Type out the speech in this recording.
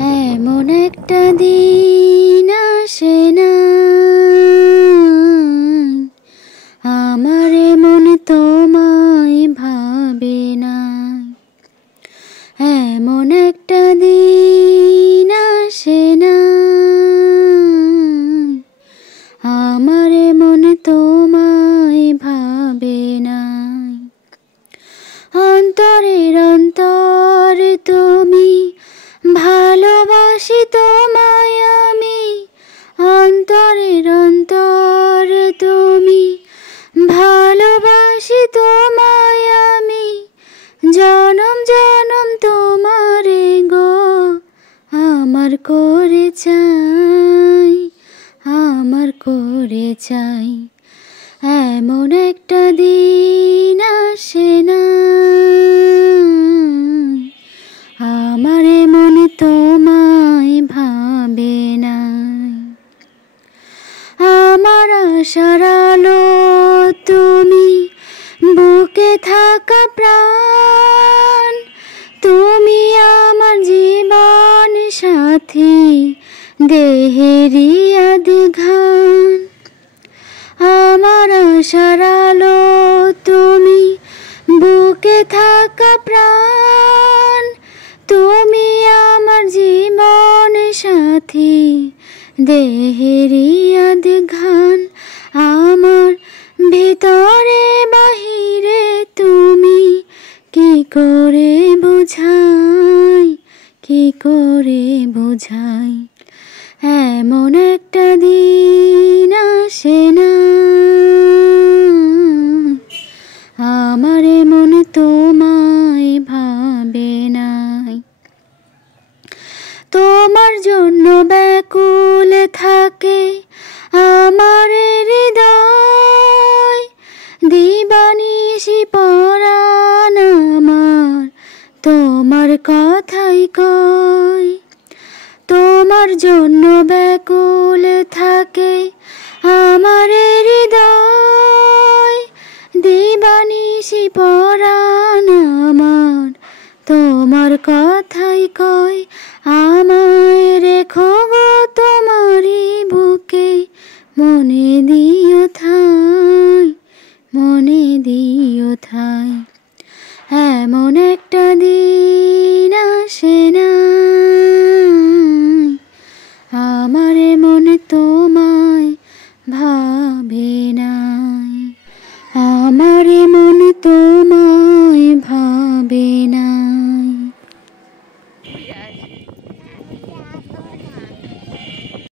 এমন একটা দিন আসে না আমার মন তোমায় ভাবে না। এমন একটা দিন আসে না আমার মন তোমায় ভাবে না। অন্তরের অন্তর তুমি, ভালোবাসি তোমায় আমি। অন্তরের অন্তর তুমি, ভালোবাসি তোমায় আমি। জনম জনম তোমারে গো আমার করে চাই, আমার করে চাই। এমন একটা দিন আসে না আমার মন তোমায় ভাবে না। আমার আশার আলো তুমি, বুকে থাকা প্রাণ তুমি, আমার জীবন সাথী দেহেরি আধঘান। আমার আশার আলো তুমি, বুকে থাকা প্রাণ তুমি, আমার জীবন সাথী দেহেরি আধঘান। আমার ভিতরে বাহিরে তুমি, কি করে বোঝাই, কি করে বোঝাই। এমন একটা দিন আসে না আমার মন তোমায় ভাবে নাই। তোমার জন্য ব্যাকুল থাকে আমার হৃদয়, দিবানিশি পরাণ আমার তোমার কথাই কয়। তোমার জন্য ব্যাকুল থাকে আমার হৃদয়, দিবানিশি পরাণ আমার তোমার কথাই কয়। আমায় রেখো গো তোমারই বুকে, মনে দিও ঠাই, মনে দিও ঠাই। এমন একটা দিন আসে না আমার মন তোমায় ভাবে নাই, আমার মন তোমায় ভাবে নাই।